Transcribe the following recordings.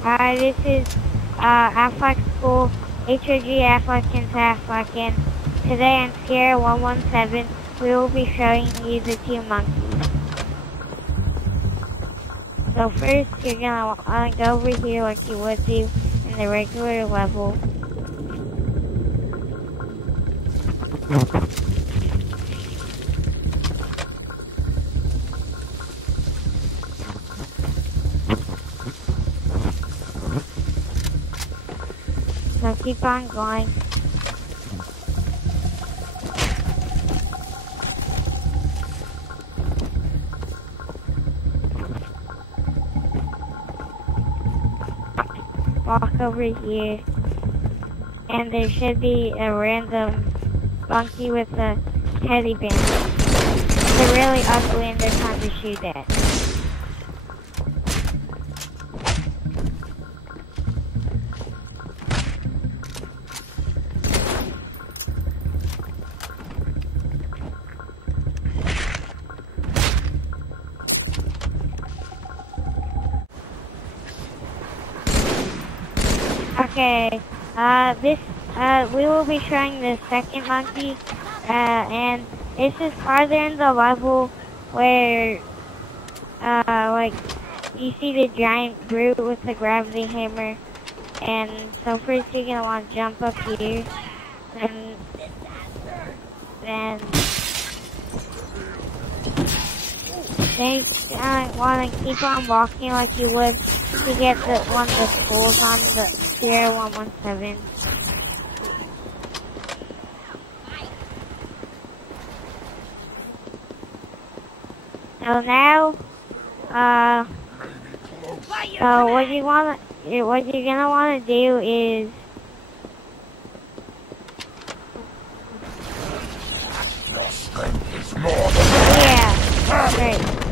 This is Aflac School, HLG Aflac and Aflac, and today on Sierra 117, we will be showing you the two monkeys. So first, you're gonna want to go over here like you would do in the regular level. So keep on going. Walk over here, and there should be a random monkey with a teddy bear. They're really ugly and they're fun to shoot at. Okay, we will be showing the second monkey, and this is farther in the level where, like, you see the giant brute with the gravity hammer, and so first you're gonna want to jump up here, and then you want to keep on walking like you would to get one of the schools on the Sierra 117. So now, what you're gonna want to do is,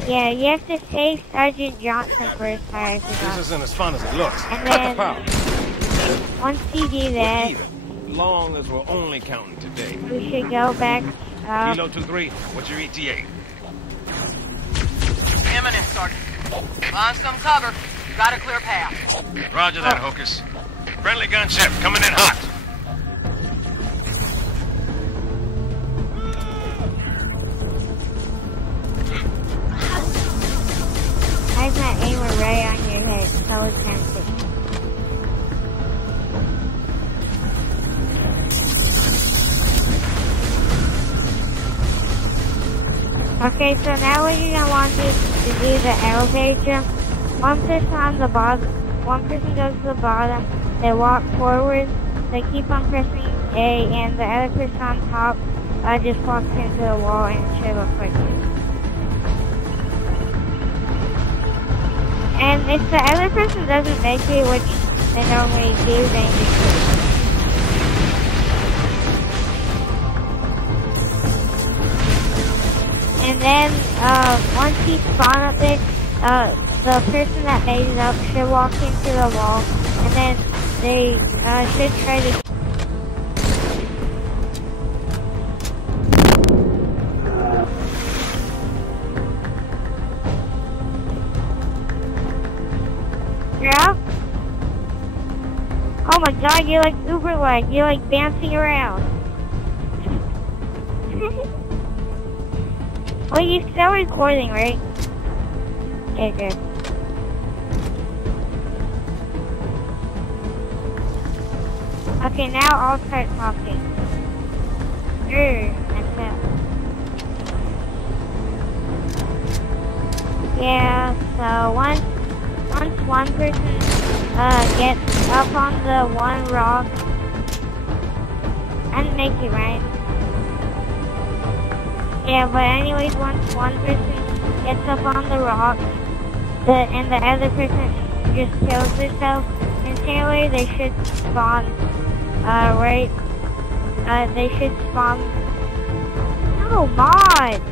yeah, you have to save Sergeant Johnson first. This isn't as fun as it looks. And then, once you do that, long as we're only counting today. We should go back. Kilo 2-3, what's your ETA? Imminent, Sergeant. Find some cover. Got a clear path. Roger that, Hocus. Friendly gunship coming in hot. I have that aimer right on your head, so it's tempting. Okay, so now what you're gonna want to do is do the elevator jump. One person on the bottom, one person goes to the bottom, they walk forward, they keep on pressing A, and the other person on top just walks into the wall, and it should look like this. And if the other person doesn't make it, which they normally do, then you just and then, once you spawn up there, the person that made it up should walk into the wall, and then they, should try to... Yeah? Oh my god, you're like uber lag, you're like bouncing around. Well, you're still recording, right? Okay, good. Okay, now I'll start talking. That's it. Yeah, so once one person, gets up on the one rock, and make it right. Yeah, but anyways, once one person gets up on the rock, and the other person just kills herself, instantly they should spawn, right? They should spawn... No, mod!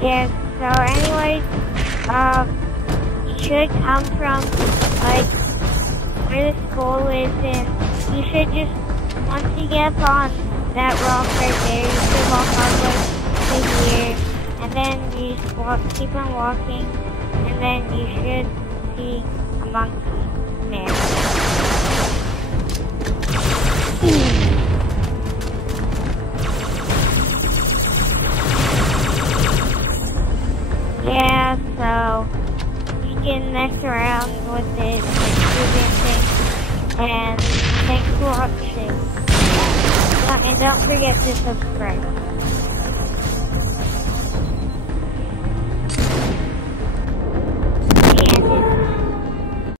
Yeah, so anyways, you should come from, like, where the school is, and you should just, once you get up on that rock right there, you should walk all the way to here, and then you just keep on walking, and then you should see a monkey there. Yeah, so you can mess around with it and thanks for watching. And don't forget to subscribe.